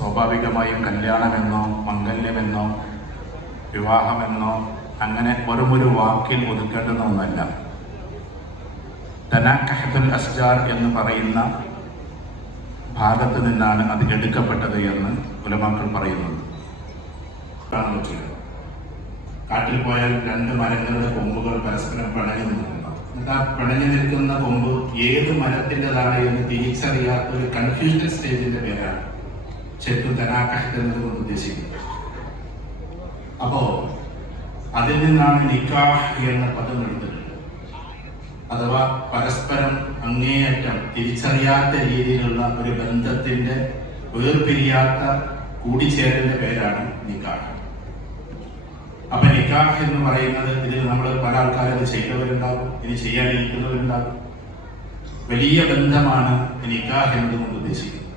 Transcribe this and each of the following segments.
സ്വാഭാവികമായും കല്യാണമെന്നോ മംഗല്യമെന്നോ വിവാഹമെന്നോ അങ്ങനെ വെറും ഒരു വാക്കിൽ ഒതുക്കേണ്ടുന്ന ഒന്നല്ല. തനാക്കഹത്തുൽ അസ്ജാർ എന്ന് പറയുന്ന ഭാഗത്ത് നിന്നാണ് അത് എടുക്കപ്പെട്ടത് എന്ന് ഉലമാക്കൾ പറയുന്നത്. കാട്ടിൽ പോയാൽ രണ്ട് മരങ്ങളുടെ കൊമ്പുകൾ പരസ്പരം പിണഞ്ഞു നിൽക്കുന്നു. എന്നിട്ട് ആ പിണഞ്ഞു നിൽക്കുന്ന കൊമ്പ് ഏത് മരത്തിന്റെതാണ് എന്ന് തിരിച്ചറിയാത്ത ഒരു കൺഫ്യൂഷൻ സ്റ്റേജിന്റെ പേരാണ്. ശരിക്കും തനാക്കഹത്ത് എന്നതുകൊണ്ട് ഉദ്ദേശിക്കുന്നത് അപ്പോ അതിൽ നിന്നാണ് നിക്കാഹ് എന്ന പദം എടുത്തിട്ടുള്ളത്. അഥവാ പരസ്പരം അങ്ങേയറ്റം തിരിച്ചറിയാത്ത രീതിയിലുള്ള ഒരു ബന്ധത്തിന്റെ വേർപിരിയാത്ത കൂടിച്ചേരലിന്റെ പേരാണ് നിക്കാഹ്. അപ്പൊ നിക്കാഹ് എന്ന് പറയുന്നത് ഇതിൽ നമ്മൾ പല ആൾക്കാരും ഇത് ചെയ്തവരുണ്ടാകും ഇനി ചെയ്യാനിരിക്കുന്നവരുണ്ടാകും. വലിയ ബന്ധമാണ് നിക്കാഹ് എന്നതുകൊണ്ട് ഉദ്ദേശിക്കുന്നത്.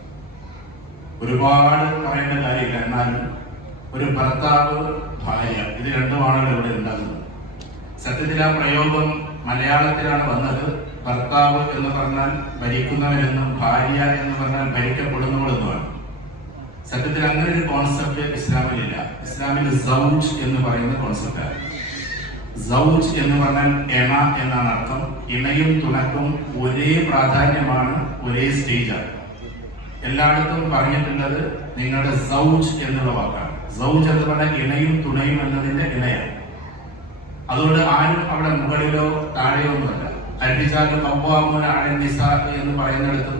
ഒരുപാട് പറയേണ്ട കാര്യമില്ല. എന്നാലും ഒരു ഭർത്താവ് ഭാര്യ ഇത് രണ്ടുമാണല്ലോ ഇവിടെ ഉണ്ടാകുന്നത്. സത്യത്തിൽ ആ പ്രയോഗം മലയാളത്തിലാണ് വന്നത്. ഭർത്താവ് എന്ന് പറഞ്ഞാൽ ഭരിക്കുന്നവരെന്നും ഭാര്യ എന്ന് പറഞ്ഞാൽ ഭരിക്കപ്പെടുന്നവളെന്നുമാണ്. സത്യത്തിൽ അങ്ങനെ ഒരു കോൺസെപ്റ്റ് ഇസ്ലാമിലില്ല. ഇസ്ലാമിൽ സൗജ് എന്ന് പറയുന്ന കോൺസെപ്റ്റാണ് സൗജ് എന്ന് പറഞ്ഞാൽ എണ എന്നാണ് അർത്ഥം. ഇണയും തുണക്കും ഒരേ പ്രാധാന്യമാണ് ഒരേ സ്റ്റേജാണ് എല്ലായിടത്തും പറഞ്ഞിട്ടുള്ളത് നിങ്ങളുടെ സൗജ് എന്നുള്ള വാക്കാണ്. സൗജ് എന്ന് പറഞ്ഞാൽ ഇണയും തുണയും എന്നതിന്റെ ഇണയാണ്. അതുകൊണ്ട് ആരും അവിടെ മുകളിലോ താഴെയോ ഒന്നുമല്ല. എന്ന് പറയുന്നിടത്തും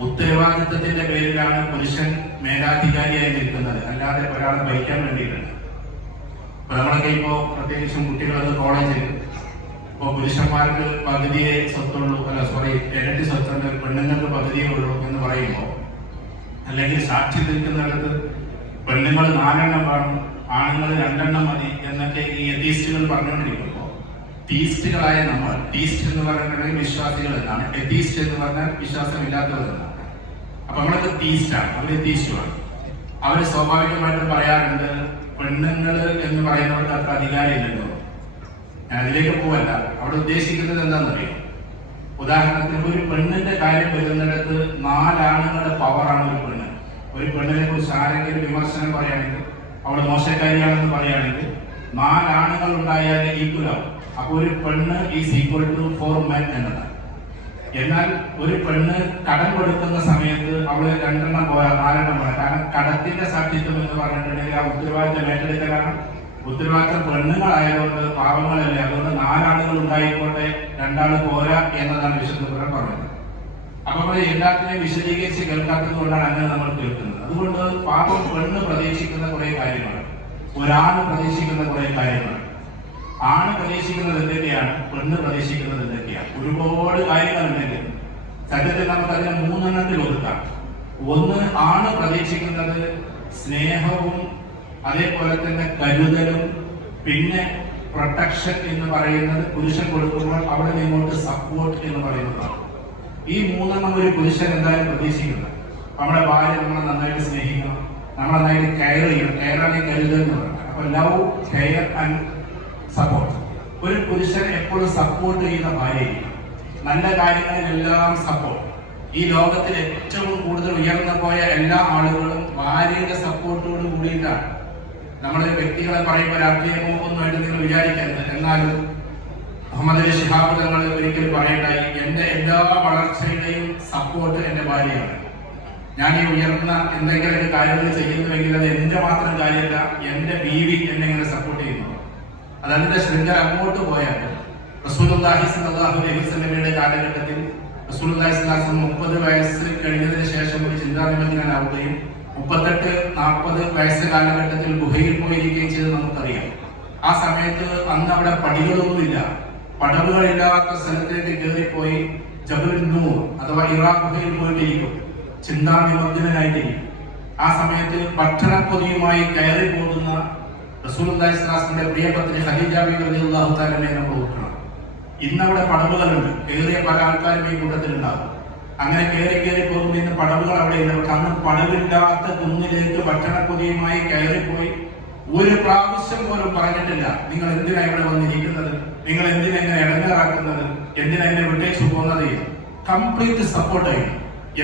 ഉത്തരവാദിത്വത്തിന്റെ പേരിലാണ് പുരുഷൻ മേലാധികാരിയായി നിൽക്കുന്നത്. അല്ലാതെ ഒരാളെ ഭരിക്കാൻ വേണ്ടിയിട്ടുണ്ട് അപ്പൊ നമ്മളൊക്കെ ഇപ്പോ പ്രത്യേകിച്ചും കുട്ടികളൊക്കെ കോളേജിൽ ഇപ്പോ പുരുഷന്മാർക്ക് പകുതിയെ സ്വത്തുള്ളൂ. അല്ല സോറി ഇരട്ടി സ്വത്തുണ്ട്. പെണ്ണുങ്ങൾക്ക് പകുതിയേ ഉള്ളൂ എന്ന് പറയുമ്പോൾ അല്ലെങ്കിൽ സാക്ഷി നിൽക്കുന്നിടത്ത് പെണ്ണുങ്ങൾ നാലെണ്ണം വേണം ആണുങ്ങൾ രണ്ടെണ്ണം മതി എന്നൊക്കെ ഈ എത്തീസ്റ്റുകൾ പറഞ്ഞുകൊണ്ടിരിക്കുമ്പോൾ തീസ്റ്റുകളായ നമ്മൾ ടീസ്റ്റ് എന്ന് പറയുന്നത് വിശ്വാസികൾ എന്നാണ്. എത്തീസ്റ്റ് എന്ന് പറഞ്ഞാൽ വിശ്വാസമില്ലാത്തവർ എന്നാണ്. അപ്പൊ നമ്മളൊക്കെ തീസ്റ്റാണ് അവർ എത്തീസ്റ്റുമാണ് അവർ സ്വാഭാവികമായിട്ടും പറയാറുണ്ട് പെണ്ണുങ്ങൾ എന്ന് പറയുന്നവർക്ക് അത്ര അധികാരമില്ലല്ലോ ഞാൻ അതിലേക്ക് പോവല്ല. അവിടെ ഉദ്ദേശിക്കുന്നത് എന്താണെന്നറിയോ? ഉദാഹരണത്തിന് ഒരു പെണ്ണിന്റെ കാര്യം വരുന്നിടത്ത് നാലാണുങ്ങളുടെ പവറാണ് ഒരു പെണ്ണ്. ഒരു പെണ്ണിനെ കുറിച്ച് ആരെങ്കിലും വിമർശനം പറയുകയാണെങ്കിൽ അവൾ മോശക്കാരിയാണെന്ന് പറയുകയാണെങ്കിൽ നാലാണുങ്ങൾ ഉണ്ടായാൽ ഈക്വൽ ആവും. അപ്പൊ ഒരു പെണ്ണ് is equal to four men എന്നതാണ്. എന്നാൽ ഒരു പെണ്ണ് കടം കൊടുക്കുന്ന സമയത്ത് അവൾ രണ്ടെണ്ണം പോരാ നാലെണ്ണം പോരാ. കാരണം കടത്തിന്റെ സാക്ഷിത്വം എന്ന് പറഞ്ഞിട്ടുണ്ടെങ്കിൽ ആ ഉത്തരവാദിത്തം ഏറ്റെടുക്കലാണ്. ഉത്തരവാദിത്തം പെണ്ണുങ്ങളായതുകൊണ്ട് പാവങ്ങളല്ലേ? അതുകൊണ്ട് നാലാളുകൾ ഉണ്ടായിക്കോട്ടെ രണ്ടാൾ പോരാ എന്നതാണ് വിശുദ്ധ ഖുർആൻ പറഞ്ഞത്. അപ്പൊ നമ്മൾ എല്ലാത്തിനെയും വിശദീകരിച്ച് കേൾക്കാത്തത് കൊണ്ടാണ് അങ്ങനെ നമ്മൾ കേൾക്കുന്നത്. അതുകൊണ്ട് പാപം പെണ്ണ് പ്രതീക്ഷിക്കുന്ന കുറെ കാര്യങ്ങൾ ഒരാൾ പ്രതീക്ഷിക്കുന്ന കുറെ കാര്യങ്ങൾ ആണ് പ്രതീക്ഷിക്കുന്നത് എന്തൊക്കെയാണ്? പെണ്ണ് പ്രതീക്ഷിക്കുന്നത് എന്തൊക്കെയാണ്? ഒരുപാട് കാര്യങ്ങളുണ്ടെങ്കിൽ സത്യത്തിൽ നമുക്ക് അതിനെ മൂന്നെണ്ണത്തിൽ ഒതുക്കാം. ഒന്ന് ആണ് പ്രതീക്ഷിക്കുന്നത് സ്നേഹവും അതേപോലെ തന്നെ കരുതലും പിന്നെ പ്രൊട്ടക്ഷൻ എന്ന് പറയുന്നത് പുരുഷൻ കൊടുക്കുമ്പോൾ അവിടെ നിങ്ങോട്ട് സപ്പോർട്ട് എന്ന് പറയുന്നതാണ്. ഈ മൂന്നെണ്ണം ഒരു പുരുഷൻ എന്തായാലും പ്രതീക്ഷിക്കുന്നത് നമ്മുടെ ഭാര്യ നമ്മളെ നന്നായിട്ട് സ്നേഹിക്കണം നമ്മൾ നന്നായിട്ട് കെയർ ചെയ്യണം. കെയർ ആണെങ്കിൽ കരുതൽ എന്ന് പറയുന്നത് അപ്പൊ ലവ് കെയർ ആൻഡ് സപ്പോർട്ട് ഒരു പുരുഷൻ എപ്പോഴും സപ്പോർട്ട് ചെയ്യുന്ന ഭാര്യയായിരിക്കും നല്ല കാര്യങ്ങളിലെല്ലാം സപ്പോർട്ട് ഈ ലോകത്തിൽ ഏറ്റവും കൂടുതൽ ഉയർന്നു പോയ എല്ലാ ആളുകളും ഭാര്യയുടെ സപ്പോർട്ടോട് കൂടിയിട്ടാണ്. നമ്മൾ വ്യക്തികളെ പറയുമ്പോൾ രാഷ്ട്രീയമോ ഒന്നുമായിട്ട് നിങ്ങൾ വിചാരിക്കരുത്. എന്നാലും മുഹമ്മദ് ഷിഹാബ് തങ്ങൾ ഒരിക്കൽ പറയണ്ടായി എന്റെ എല്ലാ വളർച്ചയുടെയും സപ്പോർട്ട് എന്റെ ഭാര്യയാണ്. ഞാൻ ഈ ഉയർന്ന എന്തെങ്കിലുമൊക്കെ കാര്യങ്ങൾ ചെയ്യുന്നുവെങ്കിൽ അത് എന്റെ മാത്രം കാര്യമല്ല എന്റെ ബീവി എന്നെ ഇങ്ങനെ സപ്പോർട്ട് ചെയ്യുന്നു. അത് അതിന്റെ ശൃംഖല അങ്ങോട്ട് പോയാൽ? വസല്ലമയുടെ കാലഘട്ടത്തിൽ റസൂൽ മുപ്പത് വയസ്സ് കഴിഞ്ഞതിന് ശേഷം ഒരു ചിന്താവിമഗ്നാവുകയും മുപ്പത്തെട്ട് നാൽപ്പത് വയസ്സ് കാലഘട്ടത്തിൽ ഗുഹയിൽ പോയിരിക്കുകയും ചെയ്ത് നമുക്കറിയാം. ആ സമയത്ത് അന്ന് അവിടെ പടികളൊന്നുമില്ല. പടവുകളില്ലാത്ത സ്ഥലത്തേക്ക് കയറിപ്പോയി ജബുൽ നൂർ അഥവാ ഇറാഖ് ഗുഹയിൽ പോയിട്ടിരിക്കും. ചിന്താ ചിന്താവിമഗ്നായിട്ടിരിക്കും ആ സമയത്ത് ഭക്ഷണപ്പൊതിയുമായി കയറി പോകുന്ന സ്വലാസിന്റെ പ്രിയപത്നി ഖദീജ ബി റളിയല്ലാഹു തആലയെ നമ്മൾ ഓർക്കണം ഇന്നവിടെ പടവുകളുണ്ട്. കയറിയ പല ആൾക്കാരും ഈ കൂട്ടത്തിലുണ്ടാവും അങ്ങനെ കയറി കയറി പോകുന്ന ഇന്ന് പടവുകൾ അവിടെ ഇല്ല. അന്ന് പടവില്ലാത്ത കുന്നിലേക്ക് ഭക്ഷണപ്പൊതിയുമായി കയറിപ്പോയി. ഒരു പ്രാവശ്യം പോലും പറഞ്ഞിട്ടില്ല. നിങ്ങൾ എന്തിനാ ഇവിടെ വന്നിരിക്കുന്നത്? നിങ്ങൾ എന്തിനാ എന്നെ ഇടങ്ങാറാക്കുന്നത്? എന്തിനാ എന്നെ വിട്ടേച്ചു പോകുന്നത്? കംപ്ലീറ്റ് സപ്പോർട്ടായി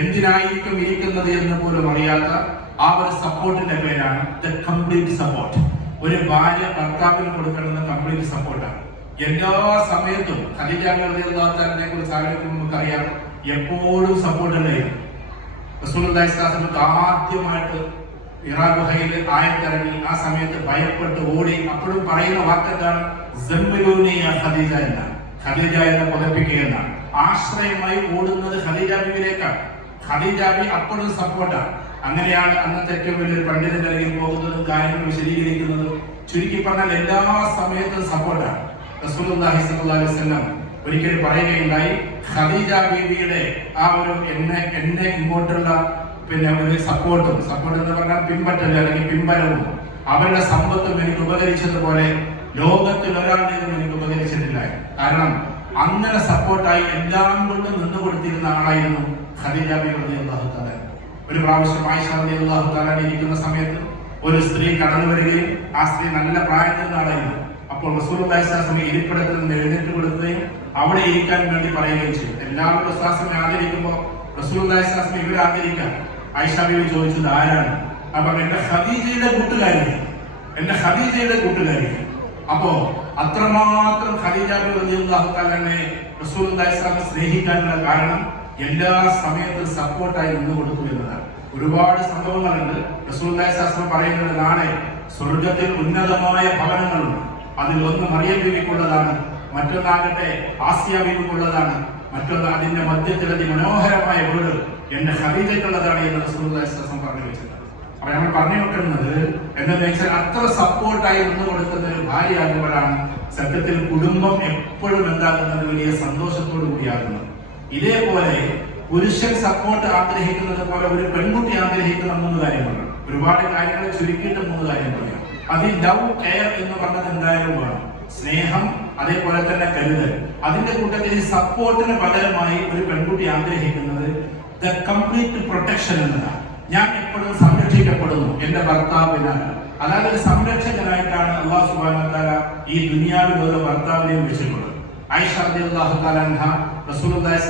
എന്തിനായിരിക്കും ഇരിക്കുന്നത് എന്ന് പോലും അറിയാത്ത ആ ഒരു സപ്പോർട്ടിന്റെ പേരാണ് ദ കംപ്ലീറ്റ് സപ്പോർട്ട് ഒരു ഭാര്യ ഭർത്താവിന് കൊടുക്കണമെന്ന് കംപ്ലീറ്റ് സപ്പോർട്ടാണ് എല്ലാ സമയത്തും ഖദീജാനെ കുറിച്ച് ആലോചിക്കുമ്പോൾ നമുക്കറിയാം എപ്പോഴും സപ്പോർട്ട് ഉണ്ടായിരുന്നു ആദ്യമായിട്ട് ഇറാ ഗുഹയിൽ ആയത്തിറങ്ങി ആ സമയത്ത് ഭയപ്പെട്ട് ഓടി. അപ്പോഴും പറയുന്ന വാക്കെന്താണ്? "സമ്മിലൂനി യാ ഖദീജ എന്നാണ്. ഖദീജ എന്നെ പുതപ്പിക്കുക എന്നാണ്. ആശ്രയമായി ഓടുന്നത് ഖദീജ ബിവിയിലേക്കാണ്. ഖദീജ ബി അപ്പോഴും സപ്പോർട്ടാണ് അങ്ങനെയാണ് അന്നത്തെ ഏറ്റവും വലിയൊരു പണ്ഡിതൻ നൽകി പോകുന്നതും കാര്യങ്ങൾ വിശദീകരിക്കുന്നതും. ചുരുക്കി പറഞ്ഞാൽ എല്ലാ സമയത്തും സപ്പോർട്ടാണ് റസൂലുള്ളാഹി സ്വല്ലല്ലാഹി അലൈഹി വസല്ലം ഒരിക്കൽ പറയുകയുണ്ടായി ഖദീജ ബീവിയുടെ ആ ഒരു എന്നെ എന്നെ ഇങ്ങോട്ടുള്ള പിന്നെ ഒരു സപ്പോർട്ടും സപ്പോർട്ട് എന്ന് പറഞ്ഞാൽ പിൻപറ്റൽ അല്ലെങ്കിൽ പിൻബലവും. അവരുടെ സമ്പത്തും എനിക്ക് ഉപകരിച്ചതുപോലെ ലോകത്തിൽ ഒരാളുടെ എനിക്ക് ഉപകരിച്ചിട്ടില്ല. കാരണം അങ്ങനെ സപ്പോർട്ടായി എല്ലാം കൊണ്ടും നിന്നു കൊടുത്തിരുന്ന ആളായിരുന്നു ഖദീജ ബീവി അള്ളാഹു തആല. ഒരു പ്രാവശ്യം ആയിഷ അള്ളാഹു തആല ഇരിക്കുന്ന സമയത്ത് ഒരു സ്ത്രീ കടന്നു വരികയും ആ സ്ത്രീ നല്ല പ്രായത്തിൽ ആളായിരുന്നു. അപ്പോൾ റസൂലുള്ളാഹിസ്ലാമി ഇരിപ്പിടത്തിൽ നിന്ന് എഴുന്നേറ്റ് കൊടുക്കുകയും അവിടെ ഇരിക്കാൻ വേണ്ടി പറയുകയും ചെയ്യും എല്ലാവരും റസൂലാസ്ലമെ ആദരിക്കുമ്പോൾ റസൂലുള്ളാഹിസ്ലാമി ഇവരെ ആദരിക്കാൻ ഐഷാബിയോട് ചോദിച്ചത് ആരാണ്? അപ്പം എന്റെ ഹദീജയുടെ കൂട്ടുകാരി എന്റെ ഹദീജയുടെ കൂട്ടുകാരി അപ്പോ അത്രമാത്രം തആലനെ റസൂലുള്ളാഹിസ്ലാമെ സ്നേഹിക്കാനുള്ള കാരണം എല്ലാ സമയത്തും സപ്പോർട്ടായി നിന്ന് കൊടുത്തു എന്നതാണ്. ഒരുപാട് സംഭവങ്ങളുണ്ട്. റസൂലുള്ളാഹിസ്ലാം പറയുന്നത് നാളെ സ്വർഗത്തിൽ ഉന്നതമായ ഭവനങ്ങളുണ്ട്. അതിൽ ഒന്ന് മറിയം ബീവിക്കുള്ളതാണ് മറ്റൊന്നാകട്ടെ ആസിയ ബീവിക്കുള്ളതാണ് മറ്റൊന്ന് അതിന്റെ മധ്യത്തിൽ അതിമനോഹരമായ വീട് എന്റെ ഖദീജയ്ക്കുള്ളതാണ് എന്ന് റസൂലുള്ളാഹിസ്ലാം പറഞ്ഞു വെച്ചിട്ടുണ്ട് അപ്പൊ നമ്മൾ പറഞ്ഞു വെക്കുന്നത് എന്താണെന്ന് വെച്ചാൽ അത്ര സപ്പോർട്ടായി നിന്ന് കൊടുക്കുന്ന ഒരു ഭാര്യയാകുമ്പോഴാണ് സത്യത്തിൽ കുടുംബം എപ്പോഴും എന്താകുന്നത്? വലിയ സന്തോഷത്തോടു കൂടിയാകുന്നത് ഇതേപോലെ പുരുഷൻ സപ്പോർട്ട് ആഗ്രഹിക്കുന്നത് പോലെ ഒരു പെൺകുട്ടി ആഗ്രഹിക്കുന്ന മൂന്ന് കാര്യമാണ് ഒരുപാട് കാര്യങ്ങൾ ചുരുക്കിയിട്ട് മൂന്ന് കാര്യം പറയാം അതിൽ ലവ് കെയർ എന്ന് പറഞ്ഞത് എന്തായാലും വേണം. സ്നേഹം അതേപോലെ തന്നെ കരുതൽ. അതിന്റെ കൂട്ടത്തിൽ സപ്പോർട്ടിന് പകരമായി ഒരു പെൺകുട്ടി ആഗ്രഹിക്കുന്നത് ദ കംപ്ലീറ്റ് പ്രൊട്ടക്ഷൻ എന്നതാണ്. ഞാൻ എപ്പോഴും സംരക്ഷിക്കപ്പെടുന്നു. എന്റെ ഭർത്താവിനാൽ അതായത് ഒരു സംരക്ഷകനായിട്ടാണ് അള്ളാഹു തആല ഈ ദുനിയാവിൽ ഓരോ ഭർത്താവിനെയും വെച്ചിട്ടുള്ളത്.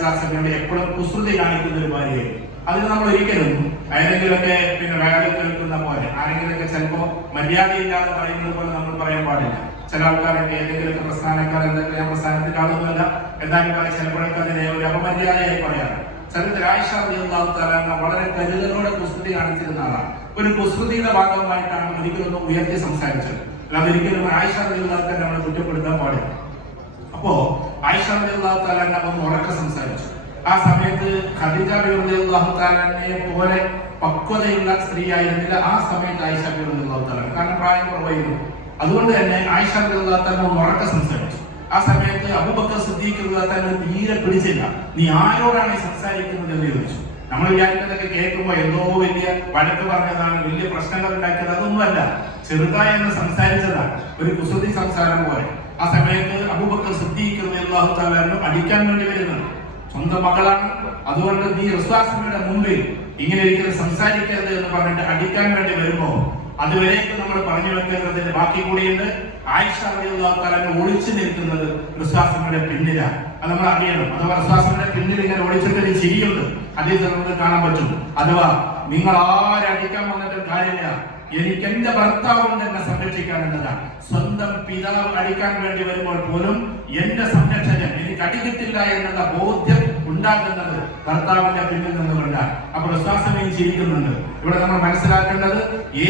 വസല്ലമയുടെ എപ്പോഴും കുസൃതി കാണിക്കുന്ന ഒരു ഭാര്യയായിരുന്നു. അതിന് നമ്മൾ ഒരിക്കലും ഏതെങ്കിലുമൊക്കെ പിന്നെ വേറെ കേൾക്കുന്ന പോലെ ആരെങ്കിലുമൊക്കെ ചിലപ്പോ മര്യാദയില്ലാതെ പറയുന്നത് പോലെ നമ്മൾ പറയാൻ പാടില്ല. ചില ആൾക്കാരുടെ ഏതെങ്കിലും പ്രസ്ഥാനക്കാർ എന്തെങ്കിലും പ്രസ്ഥാനത്തിന്റെ ആളൊന്നുമല്ല. എന്നാലും പറയും ചിലപ്പോഴൊക്കെ അതിനെ ഒരു അപമര്യാദയായി പറയാറ്. ചിലത്തിൽ ആയിഷ വളരെ കരുതലോടെ കുസൃതി കാണിച്ചിരുന്ന ആളാണ്. ഒരു കുസൃതിയുടെ ഭാഗമായിട്ടാണ് ഒരിക്കലും ഉയർത്തി സംസാരിച്ചത്. അല്ലാതെ ഒരിക്കലും ആയിഷ റളിയല്ലാഹു തആല നമ്മളെ കുറ്റപ്പെടുത്താൻ പാടില്ല. അപ്പോ ആയിഷ റളിയല്ലാഹു തആല ഒന്ന് ഉറക്കെ സംസാരിച്ചു. ആ സമയത്ത് ഖദീജ പോലെ പക്വതയുള്ള സ്ത്രീ ആയിരുന്നില്ല ആ സമയത്ത് ആയിഷ കാരണം പ്രായം കുറവായിരുന്നു. അതുകൊണ്ട് തന്നെ ആയിഷ റളിയല്ലാഹു ഉറക്കെ സംസാരിച്ചു. ആ സമയത്ത് അബൂബക്കർ സിദ്ദീഖ് റളിയല്ലാഹു തീരെ പിടിച്ചില്ല. നീ ആരോടാണ് സംസാരിക്കുന്നത്? എന്ന് ചോദിച്ചു. നമ്മൾ വിചാരിക്കുന്നതൊക്കെ കേൾക്കുമ്പോൾ എന്തോ വലിയ വഴക്ക് പറഞ്ഞതാണ് വലിയ പ്രശ്നങ്ങൾ ഉണ്ടാക്കിയത് അതൊന്നുമല്ല. ചെറുതായി എന്ന് സംസാരിച്ചതാണ് ഒരു കുസൃതി സംസാരം പോലെ. ആ സമയത്ത് അബൂബക്കർ സിദ്ദീഖ് റളിയല്ലാഹു അടിക്കാൻ വേണ്ടി വരുന്നത്. സ്വന്തം മകളാണ്. അതുകൊണ്ട് നീ റസ്വാസമയുടെ മുമ്പിൽ ഇങ്ങനെ ഒരിക്കലും സംസാരിക്കരുത് എന്ന് പറഞ്ഞിട്ട് അടിക്കാൻ വേണ്ടി വരുമ്പോ അതുവരേക്ക് നമ്മൾ പറഞ്ഞു വെക്കേണ്ടതിന്റെ ബാക്കി കൂടിയുണ്ട്. ആയിഷ തആല ഒളിച്ചു നിൽക്കുന്നത് വിശ്വാസങ്ങളുടെ പിന്നിലാണ്. അത് നമ്മൾ അറിയണം. അഥവാ വിശ്വാസങ്ങളുടെ പിന്നിൽ ഇങ്ങനെ ഒളിച്ചിട്ട് ഒരു ചിരിയുണ്ട്. അതേ നമുക്ക് കാണാൻ പറ്റും. അഥവാ നിങ്ങൾ ആരടിക്കാൻ വന്നിട്ട് കാര്യമില്ല. എനിക്ക് എന്റെ ഭർത്താവുണ്ട് എന്നെ സംരക്ഷിക്കാൻ എന്നതാണ്. സ്വന്തം പിതാവ് അടിക്കാൻ വേണ്ടി വരുമ്പോൾ പോലും എന്റെ സംരക്ഷകൻ എനിക്ക് അടിക്കത്തില്ല എന്നുള്ള ബോധ്യം ഉണ്ടാകുന്നത് കർത്താവിന്റെ പിന്നിൽ നിന്നുകൊണ്ടാണ് അപ്പോൾ വിശ്വാസമേയും ജീവിക്കുന്നുണ്ട്. ഇവിടെ നമ്മൾ മനസ്സിലാക്കേണ്ടത്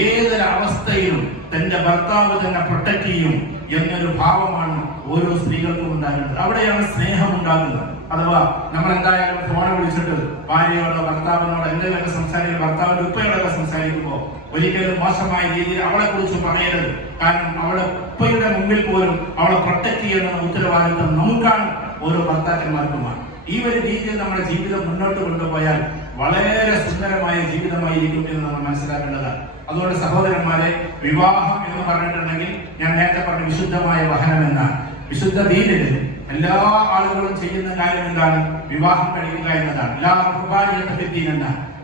ഏതൊരു അവസ്ഥയിലും തന്റെ ഭർത്താവ് തന്നെ പ്രൊട്ടക്ട് ചെയ്യും എന്നൊരു ഭാവമാണ് ഓരോ സ്ത്രീകൾക്കും ഉണ്ടാകുന്നത് അവിടെയാണ് സ്നേഹം ഉണ്ടാകുന്നത്. അഥവാ നമ്മൾ എന്തായാലും ഫോൺ വിളിച്ചിട്ട് ഭാര്യയോടോ ഭർത്താവിനോടോ എന്തെങ്കിലുമൊക്കെ സംസാരിക്കും ഭർത്താവിന്റെ ഉപ്പയോടൊക്കെ സംസാരിക്കുമ്പോൾ ഒരിക്കലും മോശമായ രീതിയിൽ അവളെ കുറിച്ച് പറയരുത്. കാരണം അവളെ ഉപ്പയുടെ മുമ്പിൽ പോലും അവളെ പ്രൊട്ടക്ട് ചെയ്യുന്ന ഉത്തരവാദിത്വം നമുക്കാണ്. ഓരോ ഭർത്താക്കന്മാർക്കുമാണ്. ഈ ഒരു രീതിയിൽ നമ്മുടെ ജീവിതം മുന്നോട്ട് കൊണ്ടുപോയാൽ വളരെ സുന്ദരമായ ജീവിതമായിരിക്കും എന്ന് നമ്മൾ മനസ്സിലാക്കേണ്ടതാണ് അതുകൊണ്ട് സഹോദരന്മാരെ വിവാഹം എന്ന് പറഞ്ഞിട്ടുണ്ടെങ്കിൽ ഞാൻ നേരത്തെ പറഞ്ഞ വിശുദ്ധമായ വഹനം എന്നാണ് വിശുദ്ധ ദീനിൽ എല്ലാ ആളുകളും ചെയ്യുന്ന കാര്യം എന്താണ്? വിവാഹം കഴിക്കുക എന്നതാണ്. എല്ലാ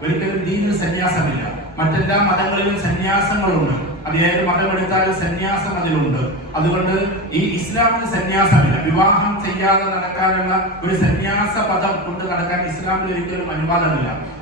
ഒരിക്കലും ദീനിൽ സന്യാസമില്ല. മറ്റെല്ലാ മതങ്ങളിലും സന്യാസങ്ങളുണ്ട്. അത് ഏത് മതമെടുത്താലും സന്യാസം അതിലുണ്ട്. അതുകൊണ്ട് ഈ ഇസ്ലാമിന് സന്യാസമില്ല. വിവാഹം ചെയ്യാതെ നടക്കാനുള്ള ഒരു സന്യാസ പദം കൊണ്ട് നടക്കാൻ ഇസ്ലാമിൽ ഒരിക്കലും അനുവാദമില്ല.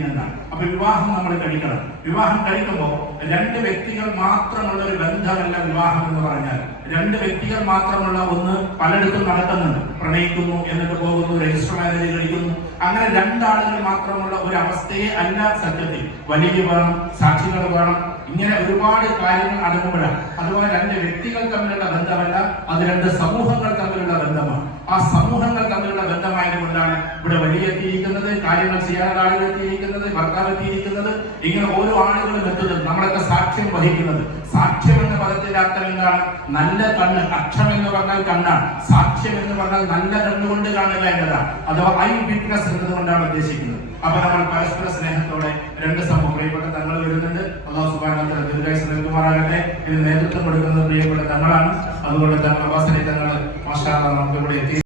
എന്നാണ്. അപ്പൊ വിവാഹം നമ്മൾ കഴിക്കണം. വിവാഹം കഴിക്കുമ്പോൾ രണ്ട് വ്യക്തികൾ മാത്രമുള്ള ഒരു ബന്ധമല്ല വിവാഹം എന്ന് പറഞ്ഞാൽ. രണ്ട് വ്യക്തികൾ മാത്രമുള്ള ഒന്ന് പലയിടത്തും നടക്കുന്നുണ്ട്. പ്രണയിക്കുന്നു എന്നിട്ട് പോകുന്നു രജിസ്റ്റർ മാരേജ് കഴിക്കുന്നു. അങ്ങനെ രണ്ടാളുകൾ മാത്രമുള്ള ഒരു അവസ്ഥയെ അല്ല സത്യത്തിൽ. വലിയ വേണം സാക്ഷികൾ വേണം ഇങ്ങനെ ഒരുപാട് കാര്യങ്ങൾ അടങ്ങുമ്പോഴാണ്. അതുപോലെ രണ്ട് വ്യക്തികൾ തമ്മിലുള്ള ബന്ധമല്ല അത് രണ്ട് സമൂഹങ്ങൾ തമ്മിലുള്ള ബന്ധമാണ്. ആ സമൂഹങ്ങൾ തമ്മിലുള്ള ബന്ധമായതുകൊണ്ടാണ് ഇവിടെ വഴിയെത്തിയിരിക്കുന്നത് കാര്യങ്ങൾ ആളുകൾ എത്തിയിരിക്കുന്നത് ഭർത്താവ് എത്തിയിരിക്കുന്നത് ഇങ്ങനെ ഓരോ ആളുകളും എത്തുന്നത് നമ്മളൊക്കെ സാക്ഷ്യം വഹിക്കുന്നത്. സാക്ഷ്യം എന്ന പദത്തിന്റെ അർത്ഥം എന്താണ്? നല്ല കണ്ണ് അക്ഷം എന്ന് പറഞ്ഞാൽ കണ്ണാണ്. സാക്ഷ്യം എന്ന് പറഞ്ഞാൽ നല്ല കണ്ണുകൊണ്ട് കാണുക എന്നതാണ്. അഥവാ ഐ വിറ്റ്നസ് എന്നതുകൊണ്ടാണ് ഉദ്ദേശിക്കുന്നത്. അപ്പൊ നമ്മൾ പരസ്പര സ്നേഹത്തോടെ രണ്ട് സംഭവം പ്രിയപ്പെട്ട തങ്ങൾ വരുന്നുണ്ട്. അള്ളാഹു സുബാനത്തിന് ദീർഘായുസ് നൽകുമാറാകട്ടെ ഇതിന് നേതൃത്വം കൊടുക്കുന്നത് പ്രിയപ്പെട്ട തങ്ങളാണ്. അതുകൊണ്ട് തങ്ങൾ അവസരം തങ്ങൾ മാഷാ നമുക്ക് ഇവിടെ എത്തി.